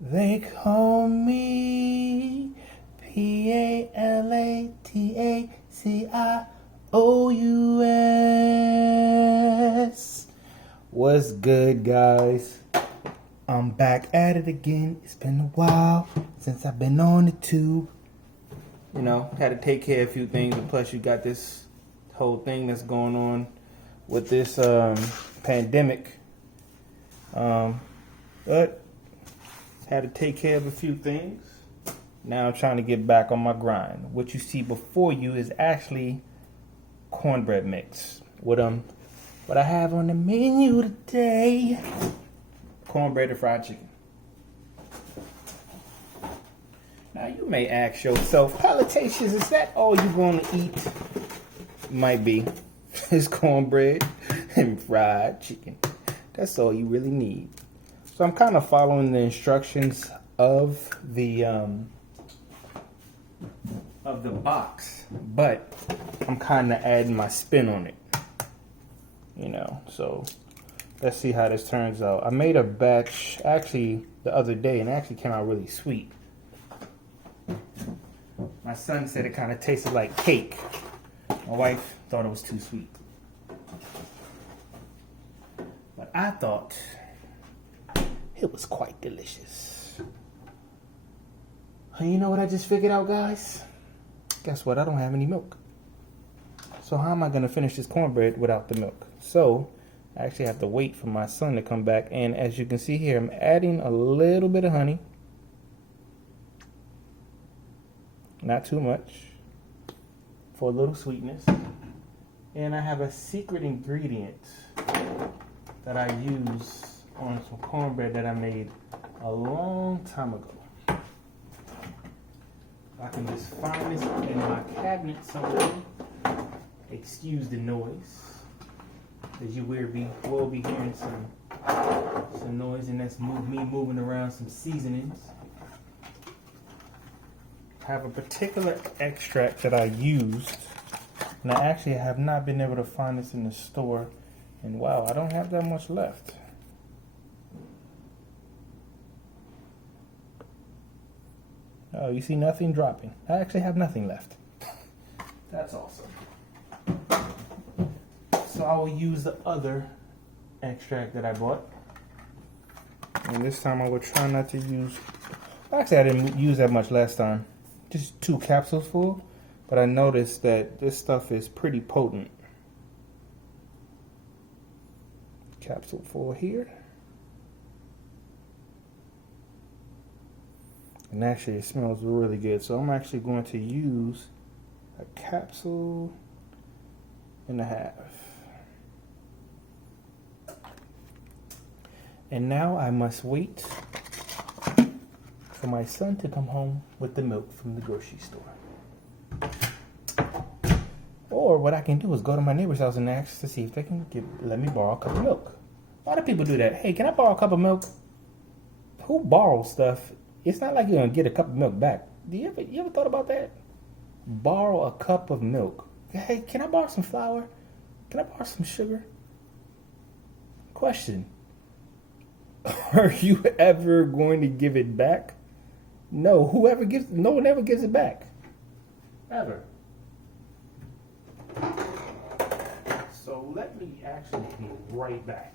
They call me Palatacous. What's good, guys? I'm back at it again. It's been a while since I've been on the tube. You know, had to take care of a few things, and plus you got this whole thing that's going on with this pandemic. But had to take care of a few things. Now I'm trying to get back on my grind. What you see before you is actually cornbread mix. What I have on the menu today: cornbread and fried chicken. Now you may ask yourself, Palatatious, is that all you're gonna eat? Might be. It's cornbread and fried chicken. That's all you really need. So I'm kind of following the instructions of the box, but I'm kind of adding my spin on it. You know, so let's see how this turns out. I made a batch actually the other day, and it actually came out really sweet. My son said it kind of tasted like cake. My wife thought it was too sweet. But I thought it was quite delicious. And you know what I just figured out, guys? Guess what? I don't have any milk. So how am I going to finish this cornbread without the milk? So I actually have to wait for my son to come back. And as you can see here, I'm adding a little bit of honey. Not too much. For a little sweetness. And I have a secret ingredient that I use on some cornbread that I made a long time ago. I can just find this in my cabinet somewhere. Excuse the noise. As you will be hearing some noise, and that's me moving around some seasonings. I have a particular extract that I used, and I actually have not been able to find this in the store. And wow, I don't have that much left. Oh, you see nothing dropping. I actually have nothing left. That's awesome. So I will use the other extract that I bought. And this time I will try not to use... Actually, I didn't use that much last time. Just 2 capsules full. But I noticed that this stuff is pretty potent. Capsule full here. And actually it smells really good. So I'm actually going to use a capsule and a half. And now I must wait for my son to come home with the milk from the grocery store. Or what I can do is go to my neighbor's house and ask to see if they can let me borrow a cup of milk. A lot of people do that. Hey, can I borrow a cup of milk? Who borrows stuff? It's not like you're going to get a cup of milk back. You ever thought about that? Borrow a cup of milk. Hey, can I borrow some flour? Can I borrow some sugar? Question. Are you ever going to give it back? No. No one ever gives it back. Ever. So let me actually be right back.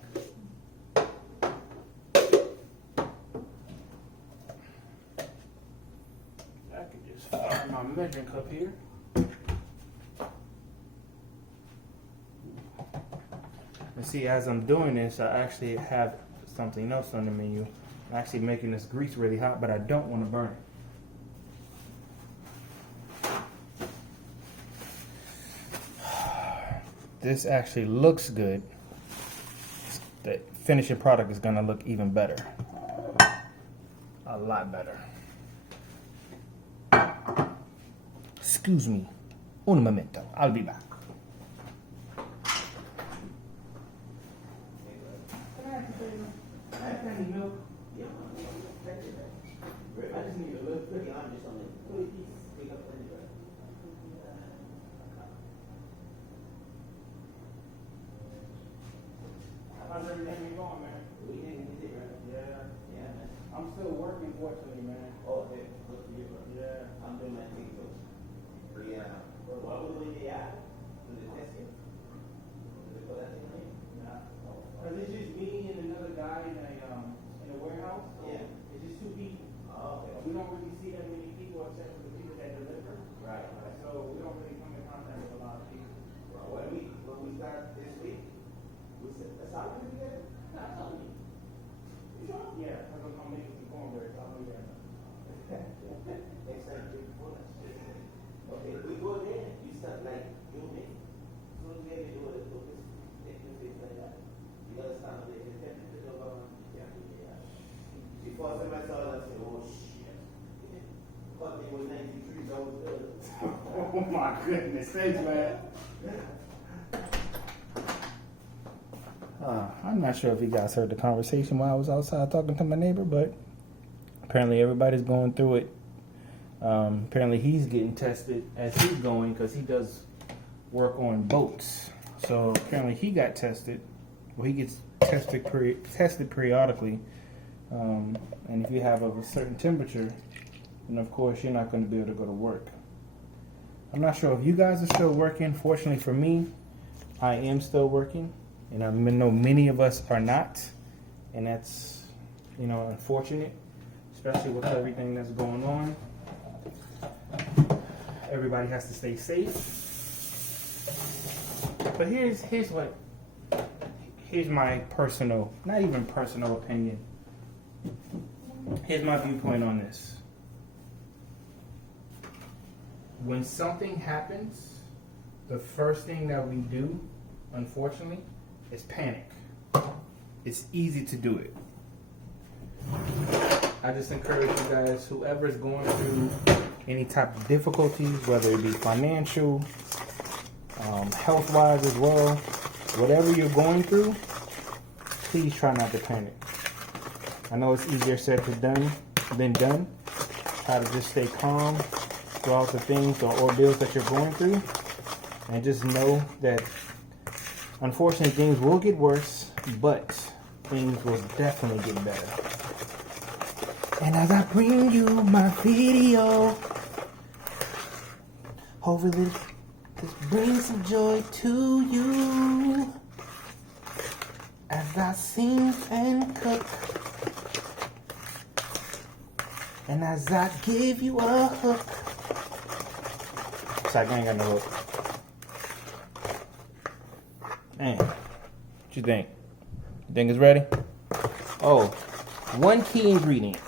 I can just find my measuring cup here. And see, as I'm doing this, I actually have something else on the menu. I'm actually making this grease really hot, but I don't want to burn it. This actually looks good. The finishing product is going to look even better. A lot better. Excuse me. Un momento. I'll be back. How's everything been going, man? Yeah, man. I'm still working, fortunately, man. Oh, okay. Good for you, bro. Yeah. I'm doing my thing, too. Yeah. But what we doing the app? Do the testing? Do they put that thing on you? Nah. Oh, Cause it's just me and another guy in a warehouse. So yeah. it's just two people. Oh, okay. We don't really see that many people except for the people that deliver. Right. So we don't really come in contact with a lot of people. Well, when we start this week, we said, that's how we do it? Nah, it's not me. You sure? Yeah, cause I'm making some cornbread, so I'll do that. Next time, bring bonus. Okay, we go there, you start like you make. As soon as we have to do it, look this, take this things like that. You gotta stand up there, you can't do the government, you can't do that. Before somebody saw that, I say, oh shit. Cut me with 93 dollars. Oh my goodness, thanks, man. I'm not sure if you guys heard the conversation while I was outside talking to my neighbor, but apparently everybody's going through it. Apparently he's getting tested as he's going because he does work on boats. So apparently he got tested. Well, he gets tested periodically. And if you have a certain temperature, then of course you're not going to be able to go to work. I'm not sure if you guys are still working. Fortunately for me, I am still working. And I know many of us are not. And that's, unfortunate, especially with everything that's going on. Everybody has to stay safe. But here's my personal, not even personal opinion. Here's my viewpoint on this. When something happens, the first thing that we do, unfortunately, is panic. It's easy to do it. I just encourage you guys, whoever's going through any type of difficulties, whether it be financial, health-wise as well, whatever you're going through, please try not to panic. I know it's easier said than done. Try to just stay calm throughout the things or ordeals that you're going through, and just know that unfortunately things will get worse, but things will definitely get better. And as I bring you my video, hopefully this brings some joy to you as I sing and cook, and as I give you a hook. It's like I ain't got no hook. Man, what you think? You think it's ready? Oh, one key ingredient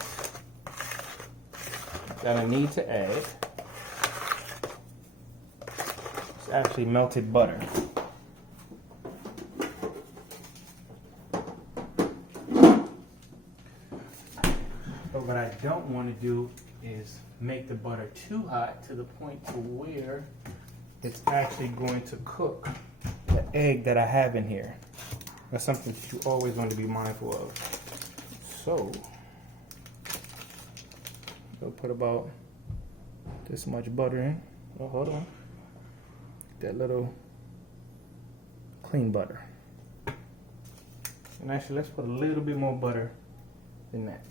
that I need to add is actually melted butter. But what I don't want to do is make the butter too hot to the point to where it's actually going to cook the egg that I have in here. That's something that you always want to be mindful of. So, we'll put about this much butter in. Oh, hold on. That little clean butter. And actually, let's put a little bit more butter than that.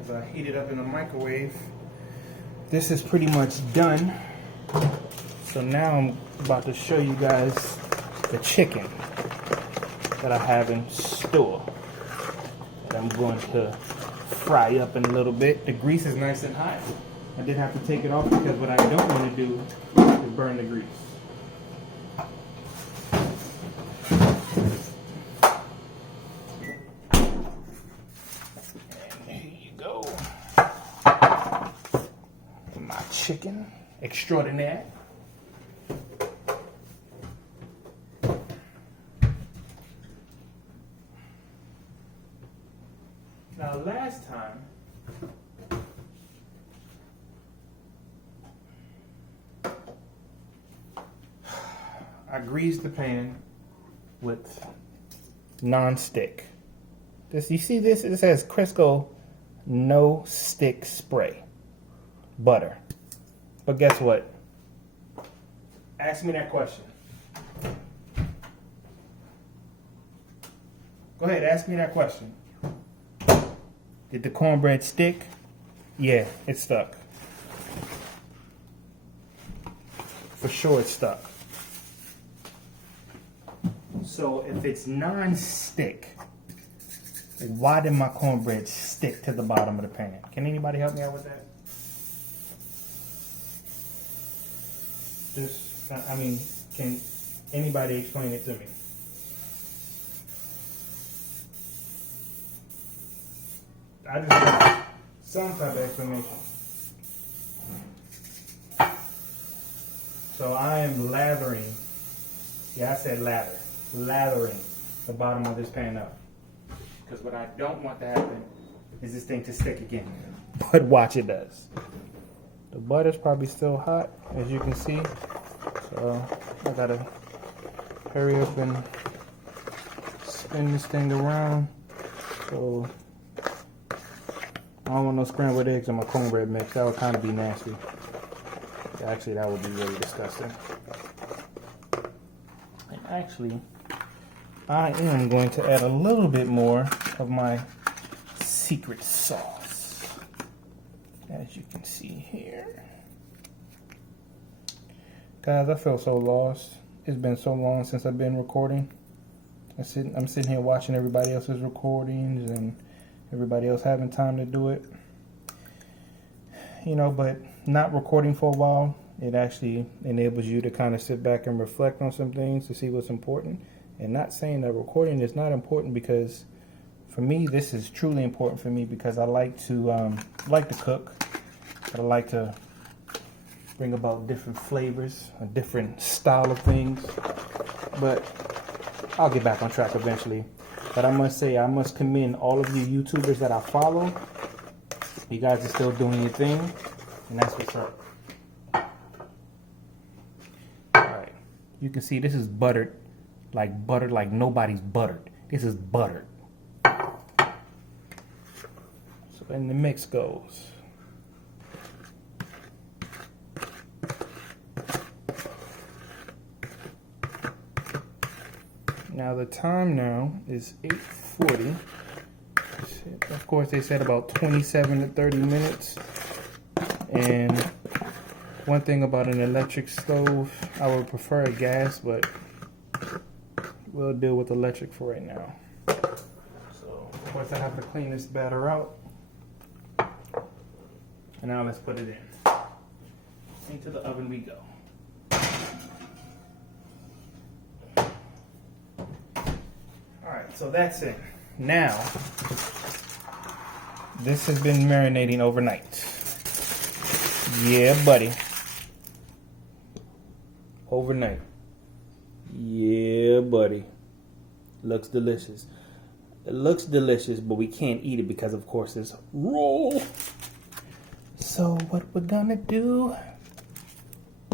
As I heat it up in the microwave, this is pretty much done. So now I'm about to show you guys the chicken that I have in store that I'm going to fry up in a little bit. The grease is nice and hot. I did have to take it off because what I don't want to do is burn the grease. Chicken extraordinaire. Now last time I greased the pan with non-stick. This, you see this? It says Crisco no stick spray butter. But guess what? Ask me that question. Go ahead, ask me that question. Did the cornbread stick? Yeah, it stuck. For sure it stuck. So if it's non-stick, why did my cornbread stick to the bottom of the pan? Can anybody help me out with that? I mean, can anybody explain it to me? I just want some type of explanation. So I am lathering, yeah, I said lather, lathering the bottom of this pan up. Because what I don't want to happen is this thing to stick again. But watch, it does. The butter's probably still hot, as you can see. So I gotta hurry up and spin this thing around. So I don't want no scrambled eggs in my cornbread mix. That would kind of be nasty. Actually, that would be really disgusting. And actually, I am going to add a little bit more of my secret sauce, as you can see here. Guys, I feel so lost. It's been so long since I've been recording. I'm sitting here watching everybody else's recordings and everybody else having time to do it. You know, but not recording for a while, it actually enables you to kind of sit back and reflect on some things to see what's important. And not saying that recording is not important, because for me, this is truly important for me, because I like to cook, but I like to bring about different flavors, a different style of things. But I'll get back on track eventually. But I must say, I must commend all of you YouTubers that I follow. You guys are still doing your thing, and that's what's up. Alright, you can see this is buttered like nobody's buttered. This is buttered. So in the mix goes. Now the time now is 8:40. Of course, they said about 27 to 30 minutes. And one thing about an electric stove, I would prefer a gas, but we'll deal with electric for right now. So, of course, I have to clean this batter out. And now let's put it in. Into the oven we go. Alright, so that's it. Now, this has been marinating overnight. Yeah, buddy. Overnight. Yeah, buddy. Looks delicious. It looks delicious, but we can't eat it because, of course, it's raw. So what we're gonna do,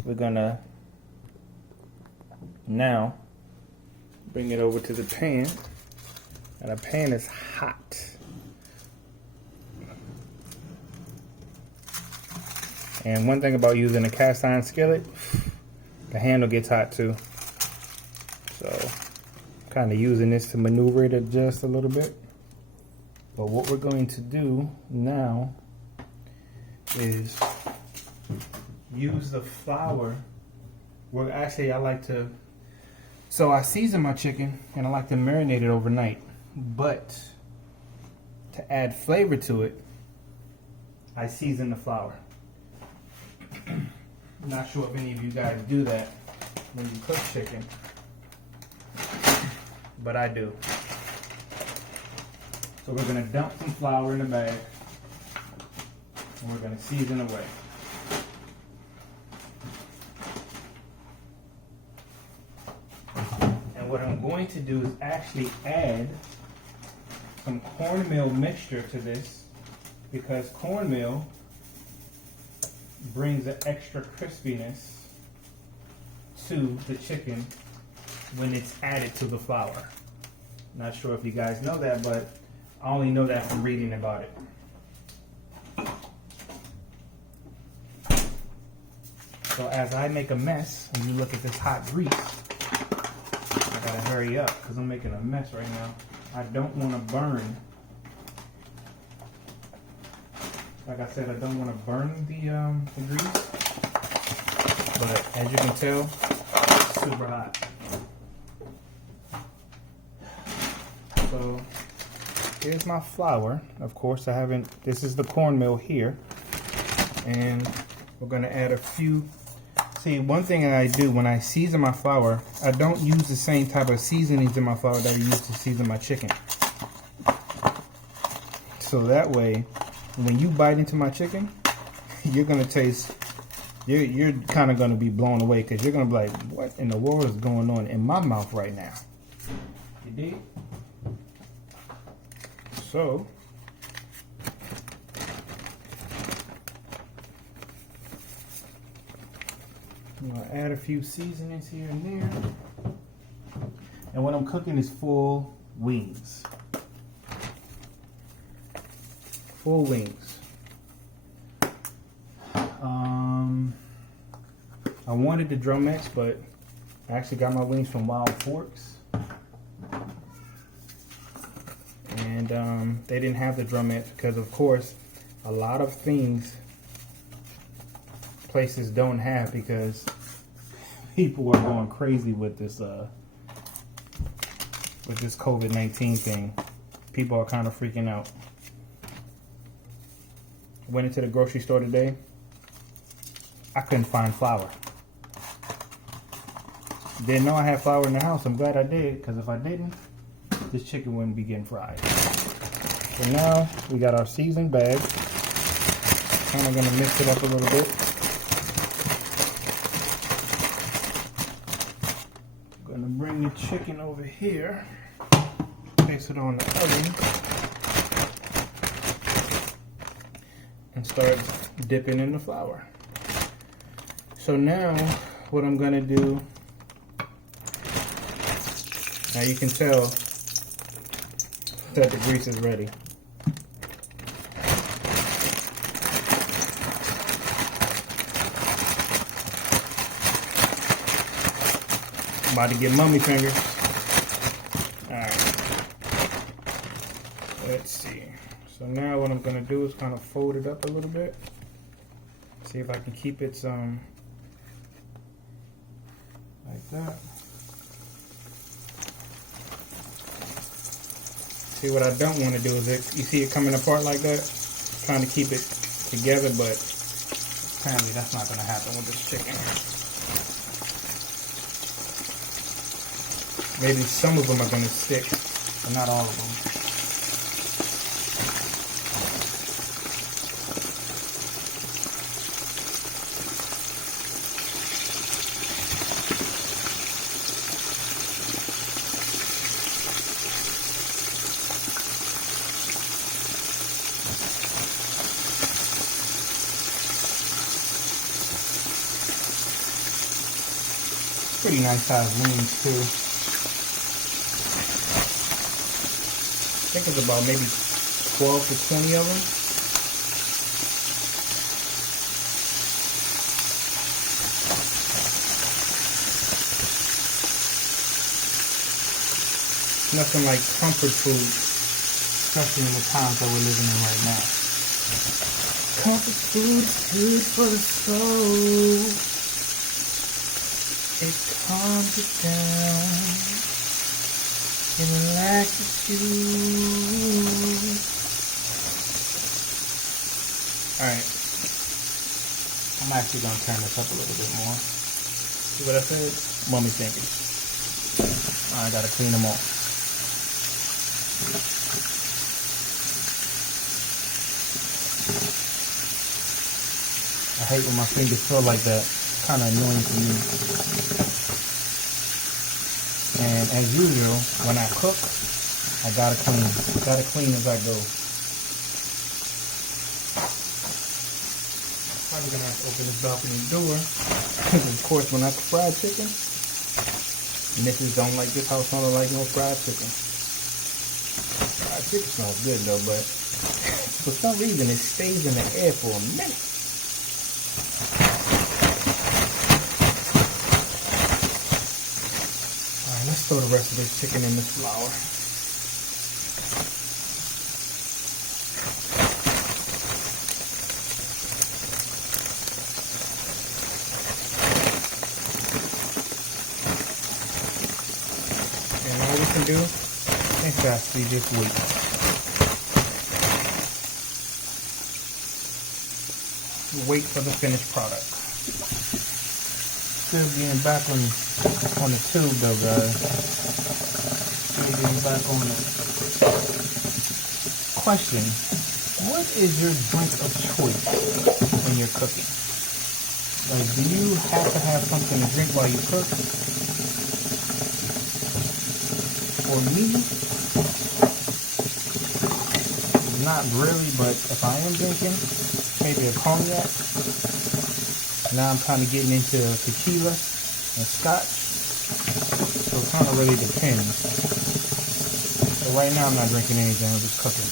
we're gonna now bring it over to the pan. And the pan is hot. And one thing about using a cast iron skillet, the handle gets hot too. So, kind of using this to maneuver it just a little bit. But what we're going to do now is use the flour. Well, actually, I like to, so I season my chicken and I like to marinate it overnight. But to add flavor to it, I season the flour. Not sure if any of you guys do that when you cook chicken, but I do. So we're going to dump some flour in the bag, and we're going to season away. And what I'm going to do is actually add some cornmeal mixture to this, because cornmeal brings an extra crispiness to the chicken when it's added to the flour. Not sure if you guys know that, but I only know that from reading about it. So as I make a mess, and you look at this hot grease, I gotta hurry up because I'm making a mess right now. I don't want to burn. Like I said, I don't want to burn the grease. But as you can tell, it's super hot. So here's my flour. Of course, this is the cornmeal here. And we're gonna add a few. See, one thing that I do when I season my flour, I don't use the same type of seasonings in my flour that I use to season my chicken. So that way, when you bite into my chicken, you're gonna taste, you're kind of gonna be blown away because you're gonna be like, what in the world is going on in my mouth right now? You dig? So, I'm gonna add a few seasonings here and there. And what I'm cooking is full wings. Full wings. I wanted the drumettes, but I actually got my wings from Wild Forks. And they didn't have the drumettes because, of course, a lot of things places don't have because people are going crazy with this COVID-19 thing. People are kind of freaking out. Went into the grocery store today. I couldn't find flour. Didn't know I had flour in the house. I'm glad I did, because if I didn't, this chicken wouldn't be getting fried. So now we got our seasoned bag. Kind of gonna mix it up a little bit. Gonna bring the chicken over here. Place it on the oven. And start dipping in the flour. So now what I'm gonna do, now you can tell that the grease is ready. I'm about to get mummy fingers. Alright. Let's see. So now what I'm gonna do is kind of fold it up a little bit. See if I can keep it like that. See, what I don't want to do is you see it coming apart like that? Trying to keep it together, but apparently that's not going to happen with this chicken. Maybe some of them are going to stick, but not all of them. Pretty nice size wings too. I think it's about maybe 12 to 20 of them. Nothing like comfort food, especially in the times that we're living in right now. Comfort food is good for the soul. It calms it down and relaxes you. Alright. I'm actually going to turn this up a little bit more. See what I said? Mummy fingers. I got to clean them off. I hate when my fingers feel like that. Kind of annoying to me. And as usual, when I cook, I gotta clean. Gotta clean as I go. Probably gonna have to open this balcony door. Because of course, when I cook fried chicken, missus don't like this house smelling like no fried chicken. Fried Chicken smells good though, but for some reason it stays in the air for a minute. Alright, let's throw the rest of this chicken in this flour. And all we can do is actually just wait. Wait for the finished product. Still getting back on the tube though, guys. Still getting back on it. Question: what is your drink of choice when you're cooking? Like, do you have to have something to drink while you cook? For me, not really, but if I am drinking, maybe a cognac. Now I'm kind of getting into tequila and scotch. So it kind of really depends. So right now I'm not drinking anything, I'm just cooking.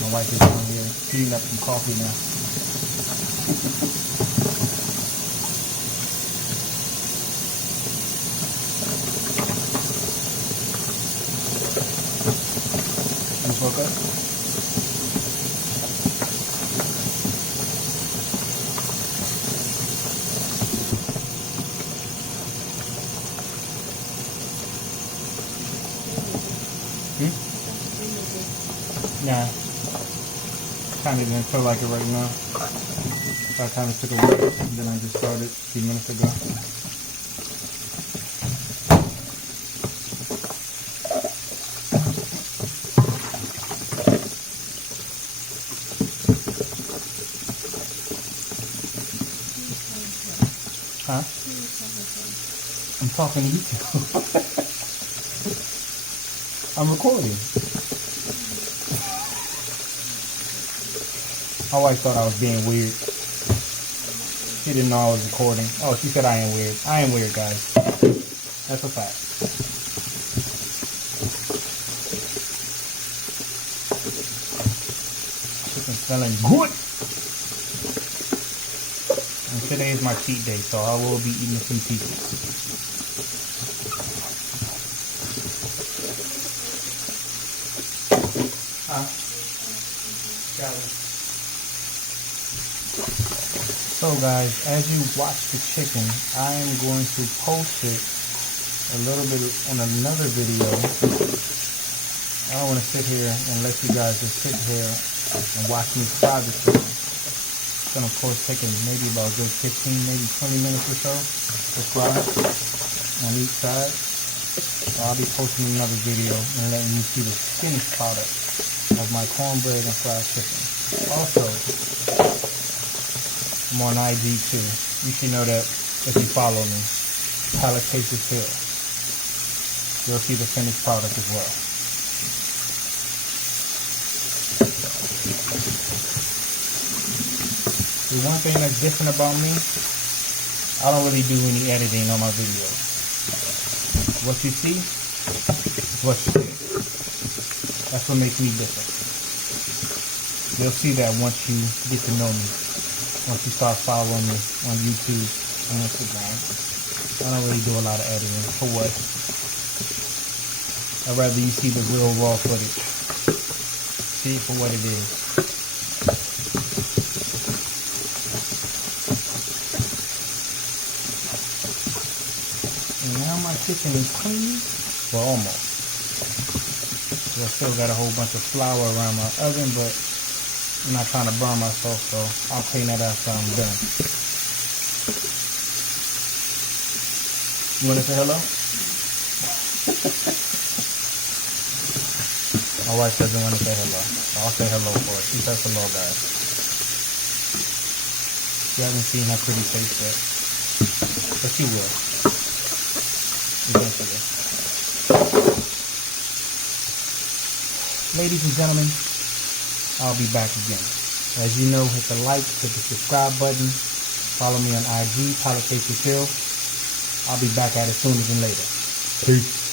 My wife is down here heating up some coffee now. You woke up? Nah. Kind of didn't feel like it right now. So I kind of took a break and then I just started a few minutes ago. Huh? I'm talking to you two. I'm recording. My wife thought I was being weird. She didn't know I was recording. Oh, she said I am weird. I am weird, guys. That's a fact. Chicken's smelling good. And today is my cheat day, so I will be eating some pieces. So guys, as you watch the chicken, I am going to post it a little bit on another video. I don't want to sit here and let you guys just sit here and watch me fry the chicken. It's going to of course take maybe about a good 15, maybe 20 minutes or so to fry on each side. So I'll be posting another video and letting you see the finished product of my cornbread and fried chicken. Also, I'm on IG too. You should know that if you follow me. Palacacious Hill. You'll see the finished product as well. The one thing that's different about me, I don't really do any editing on my videos. What you see is what you see. That's what makes me different. You'll see that once you get to know me. Once you start following me on YouTube and Instagram. I don't really do a lot of editing. For what? I'd rather you see the real raw footage. See it for what it is. And now my chicken is clean. Well, almost. So I still got a whole bunch of flour around my oven, but I'm not trying to burn myself, so I'll clean that after I'm done. You want to say hello? My wife doesn't want to say hello, so I'll say hello for her. She says hello, guys. She hasn't seen her pretty face yet, but she will. Eventually. ladies and gentlemen, I'll be back again. As you know, hit the like, hit the subscribe button. Follow me on IG, Politics Hill. I'll be back at it sooner than later. Peace.